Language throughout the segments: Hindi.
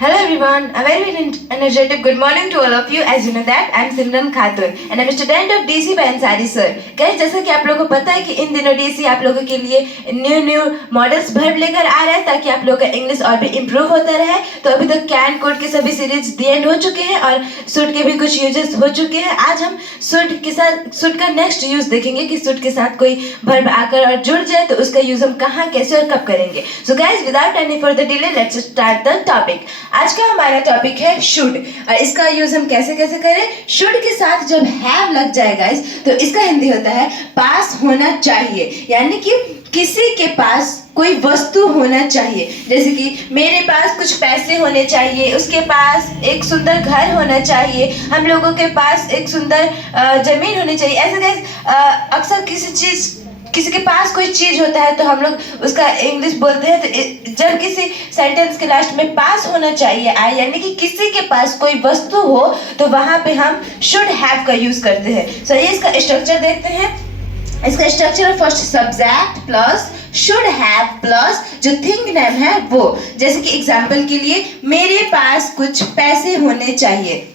Hello everyone, a very energetic good morning to all of you. As you know that I am Simran Khatun and I am a student of DC by Ansari sir. Guys, जैसा कि आप लोगों को पता है कि इन दिनों DC आप लोगों के लिए न्यू मॉडल्स भर लेकर आ रहा है ताकि आप लोगों का इंग्लिश और भी इम्प्रूव होता रहे। तो अभी तक कैन कोड के सभी सीरीज दी एंड हो चुके हैं और सूट के भी कुछ यूजेस हो चुके हैं। आज हम सूट का नेक्स्ट यूज देखेंगे कि सूट के साथ कोई वर्ब आकर और जुड़ जाए तो उसका यूज हम कहाँ, कैसे और कब करेंगे। So guys, without any further delay let's start the topic. आज का हमारा टॉपिक है शुड और इसका यूज हम कैसे करें। शुड के साथ जब हैव लग जाए गाइस तो इसका हिंदी होता है पास होना चाहिए, यानी कि किसी के पास कोई वस्तु होना चाहिए। जैसे कि मेरे पास कुछ पैसे होने चाहिए, उसके पास एक सुंदर घर होना चाहिए, हम लोगों के पास एक सुंदर जमीन होनी चाहिए। ऐसे गाइस अक्सर किसी के पास कोई चीज होता है तो हम लोग उसका इंग्लिश बोलते हैं। तो जब किसी सेंटेंस के लास्ट में पास होना चाहिए आए, यानी कि किसी के पास कोई वस्तु हो, तो वहां पे हम शुड हैव का यूज करते हैं। सो ये इसका स्ट्रक्चर देखते हैं। इसका structure first subject plus should have plus जो थिंग नेम है वो। जैसे कि एग्जाम्पल के लिए मेरे पास कुछ पैसे होने चाहिए।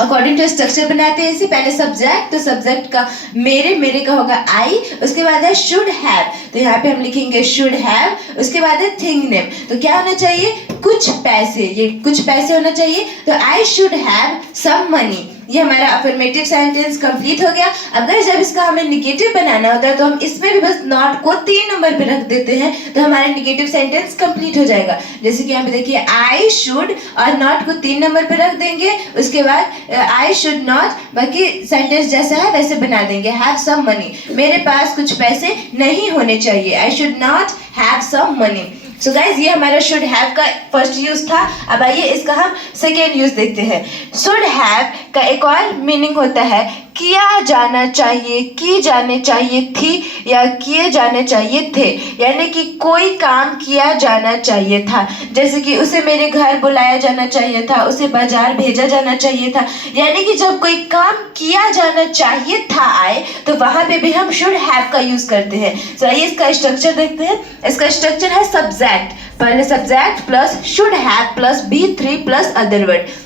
अकॉर्डिंग टू स्ट्रक्चर बनाते हैं इसे। पहले सब्जेक्ट, तो सब्जेक्ट का मेरे का होगा आई, उसके बाद है शुड हैव, तो यहाँ पे हम लिखेंगे शुड हैव। उसके बाद है थिंग नेम, तो क्या होना चाहिए, कुछ पैसे, ये कुछ पैसे होना चाहिए। तो I should have some money, ये हमारा अफर्मेटिव सेंटेंस कंप्लीट हो गया। अगर जब इसका हमें निगेटिव बनाना होता है तो हम इसमें भी बस नॉट को 3 नंबर पे रख देते हैं तो हमारा निगेटिव सेंटेंस कंप्लीट हो जाएगा। जैसे कि यहाँ पे देखिए आई शुड और नॉट को 3 नंबर पे रख देंगे, उसके बाद आई शुड नॉट, बाकी सेंटेंस जैसा है वैसे बना देंगे। हैव सम मनी, मेरे पास कुछ पैसे नहीं होने चाहिए, I should not have some money. So guys, ये हमारा शुड हैव का फर्स्ट यूज था। अब आइए इसका हम सेकेंड यूज देखते हैं। शुड हैव का एक और मीनिंग होता है किया जाना चाहिए, की जाने चाहिए थी या किए जाने चाहिए थे, यानी कि कोई काम किया जाना चाहिए था। जैसे कि उसे मेरे घर बुलाया जाना चाहिए था, उसे बाजार भेजा जाना चाहिए था, यानी कि जब कोई काम किया जाना चाहिए था आए तो वहां पे भी हम शुड हैव का यूज करते हैं। तो आइए इसका स्ट्रक्चर देखते हैं। इसका स्ट्रक्चर है सब्जेक्ट, पहले subject plus should have plus B3 plus other word.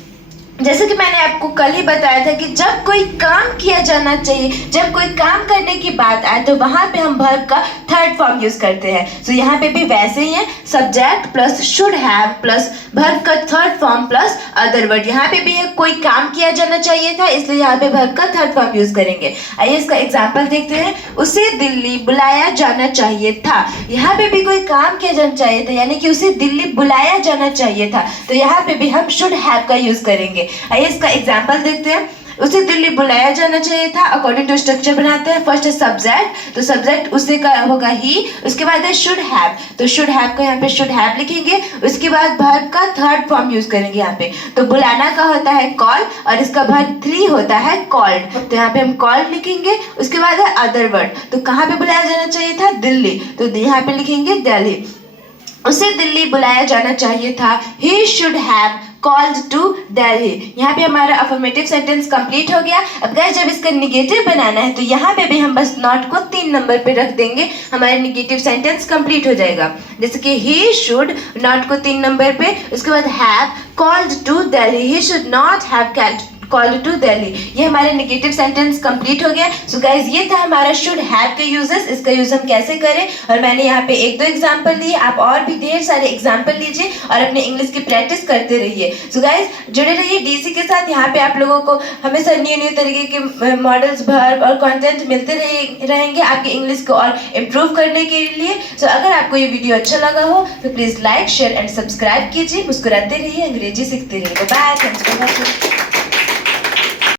जैसे कि मैंने आपको कल ही बताया था कि जब कोई काम किया जाना चाहिए, जब कोई काम करने की बात आए तो वहां पे हम वर्ब का थर्ड फॉर्म यूज करते हैं। तो यहाँ पे भी वैसे ही है, subject plus should have plus verb का third form plus other word. यहाँ पे भी है कोई काम किया जाना चाहिए था, इसलिए यहाँ पे वर्ब का थर्ड फॉर्म यूज करेंगे। आइए इसका एग्जाम्पल देखते हैं। उसे दिल्ली बुलाया जाना चाहिए था, यहाँ पे भी कोई काम किया जाना चाहिए था, यानी कि उसे दिल्ली बुलाया जाना चाहिए था, तो यहाँ पे भी हम शुड हैव का यूज करेंगे। आइए इसका एग्जाम्पल देखते हैं। उसे दिल्ली बुलाया जाना चाहिए था, अकॉर्डिंग टू स्ट्रक्चर बनाते हैं। फर्स्ट है सब्जेक्ट, तो सब्जेक्ट उसे का होगा ही, उसके बाद है शुड हैव, तो शुड हैव का यहाँ पे शुड हैव लिखेंगे। उसके बाद वर्ब का थर्ड फॉर्म यूज करेंगे यहाँ पे। तो बुलाना का होता है कॉल और इसका वर्ब 3 होता है कॉल्ड, तो यहाँ पे हम कॉल्ड लिखेंगे। उसके बाद है अदर वर्ड, तो कहाँ पे बुलाया जाना चाहिए था, दिल्ली, तो यहाँ पे लिखेंगे दिल्ली। उसे दिल्ली बुलाया जाना चाहिए था, he should have called to Delhi। यहाँ पे हमारा अफर्मेटिव सेंटेंस कंप्लीट हो गया। अब गाइस, जब इसका निगेटिव बनाना है तो यहाँ पे भी हम बस नॉट को 3 नंबर पे रख देंगे, हमारा निगेटिव सेंटेंस कंप्लीट हो जाएगा। जैसे कि he should, नॉट को 3 नंबर पे, उसके बाद have called to Delhi, he should not have called to Delhi। ये हमारे नेगेटिव सेंटेंस कंप्लीट हो गया। सो गाइज, ये था हमारा शुड हैव के यूजेस। इसका यूज हम कैसे करें, और मैंने यहाँ पे 1-2 एग्जांपल दिए, आप और भी ढेर सारे एग्जांपल लीजिए और अपने इंग्लिश की प्रैक्टिस करते रहिए। सो गाइज, जुड़े रहिए डीसी के साथ। यहाँ पे आप लोगों को हमेशा न्यू तरीके के मॉडल्स, वर्ब और कंटेंट मिलते रहेंगे आपके इंग्लिश को और इम्प्रूव करने के लिए। सो अगर आपको ये वीडियो अच्छा लगा हो तो please like, share and subscribe कीजिए। मुस्कुराते रहिए, अंग्रेजी सीखते रहिए। Bye, thanks for watching.